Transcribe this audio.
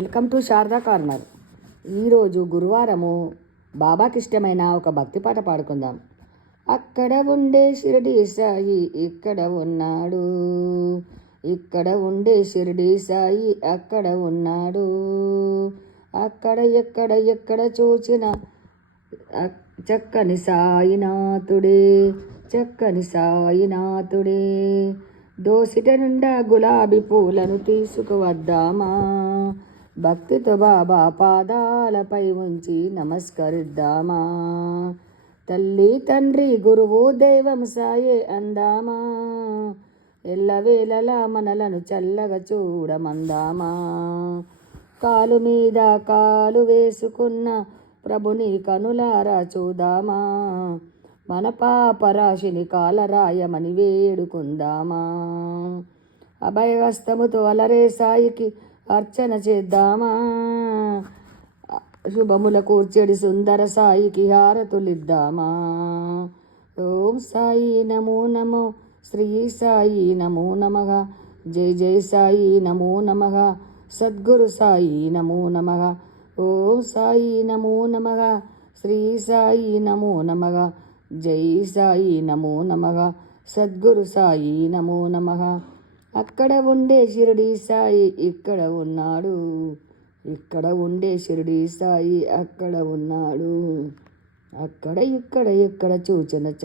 Welcome to Sharada corner. ఈరోజు గురువారము. బాబాకి ఇష్టమైన ఒక భక్తి పాట పాడుకుందాం. అక్కడ ఉండే షిరిడి సాయి ఇక్కడ ఉన్నాడు. ఇక్కడ ఉండే షిరిడి సాయి అక్కడ ఉన్నాడు. అక్కడ ఎక్కడ ఎక్కడ చూచిన చక్కని సాయినాథుడే చక్కని సాయినాథుడే. దోసిట నిండా గులాబీ పూలను తీసుకువద్దామా? భక్తితో బాబా పాదాలపై ఉంచి నమస్కరిద్దామా. తల్లి తండ్రి గురువు దైవం సాయే అందామా. ఎల్లవేళలా మనలను చల్లగా చూడమందామా. కాలు మీద కాలు వేసుకున్న ప్రభుని కనులారా చూదామా మన పాపరాశిని కాలరాయమని వేడుకుందామా. అభయహస్తముతో అలరే సాయికి అర్చన చేద్దామా? శుభముల కూర్చడి సుందర సాయికి హారతులిద్దామా? ఓం సాయి నమో నమో. శ్రీ సాయి నమో నమ. జై జై సాయి నమో నమ. సద్గురు సాయి నమో నమ. ఓం సాయి నమో నమ. శ్రీ సాయి నమో నమ. జై సాయి నమో నమ. సద్గురు సాయి నమో నమ. అక్కడ ఉండే షిరిడి సాయి ఇక్కడ ఉన్నాడు. ఇక్కడ ఉండే షిరిడి సాయి అక్కడ ఉన్నాడు. అక్కడ ఇక్కడ ఎక్కడ చూచిన చక్క